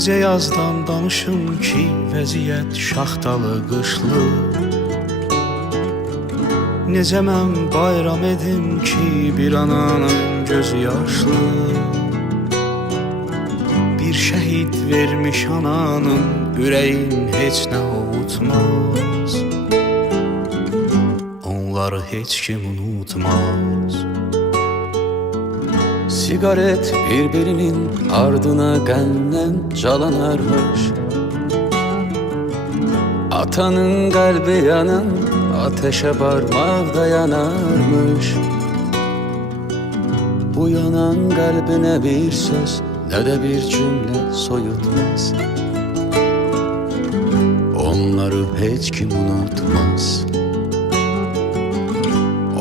Necə yazdan danışım ki, vəziyyət şaxtalı, qışlı. Necə mən bayram edim ki, bir ananın gözü yaşlı. Bir şəhid vermiş ananın ürəyin heç nə ovutmaz. Onları heç kim unutmaz. Sigaret birbirinin ardına qəndən calanarmış. Atanın kalbi yanan ateşe parmakta yanarmış. Bu yanan kalbine bir söz ne de bir cümle soyutmaz. Onları hiç kim unutmaz.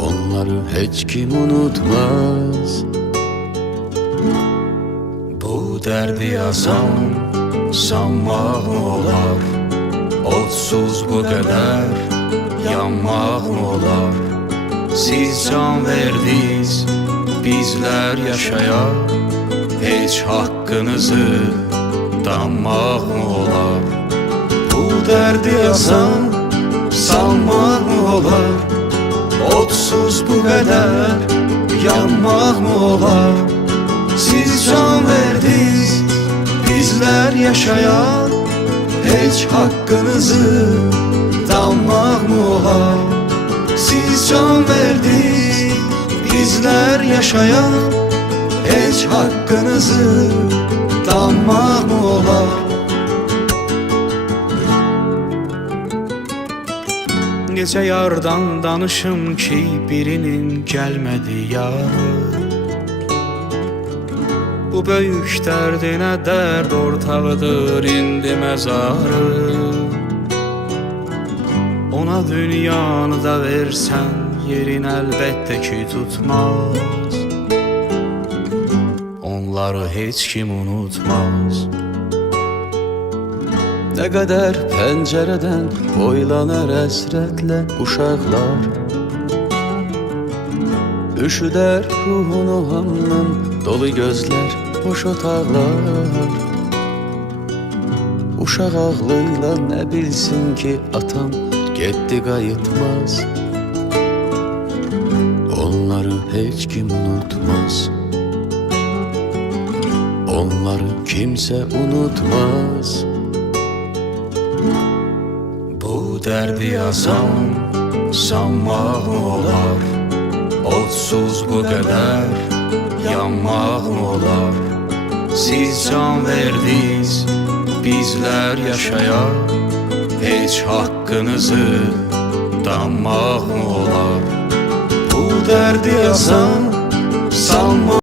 Onları hiç kim unutmaz. Bu derdi yazan sanmaq mı olar? Otsuz bu kadar yanmaq mı olar? Siz can verdiniz, bizler yaşaya. Hiç hakkınızı danmaq mı olar? Bu derdi yazan sanmaq mı olar? Otsuz bu kadar yanmaq mı olar? Siz can verdiniz, bizler yaşayan. Hiç hakkınızı danmaq mı olar? Siz can verdiniz, bizler yaşayan. Hiç hakkınızı danmaq mı olar? Necə yardan danışım ki, birinin gəlmədi yarı. Bu böyük dərdinə dərd ortağıdır indi məzarı. Ona dünyanı da versən, yerin əlbəttə ki tutmaz. Onları heç kim unutmaz. Ne kadar pencereden boylanar esretle uşaklar. Üşüder ruhunu hamman dolu gözler, boş otaqlar. Uşaq ağlıyla ne bilsin ki atam gitti qayıtmaz. Onları hiç kim unutmaz. Onları kimse unutmaz. Bu derdi yazan sanmaq mı olar? Otsuz bu kadar yanmaq mı olar? Siz can verdiniz, bizler yaşaya. Hiç hakkınızı danmaq mı olar? Bu derdi yazan sanmaq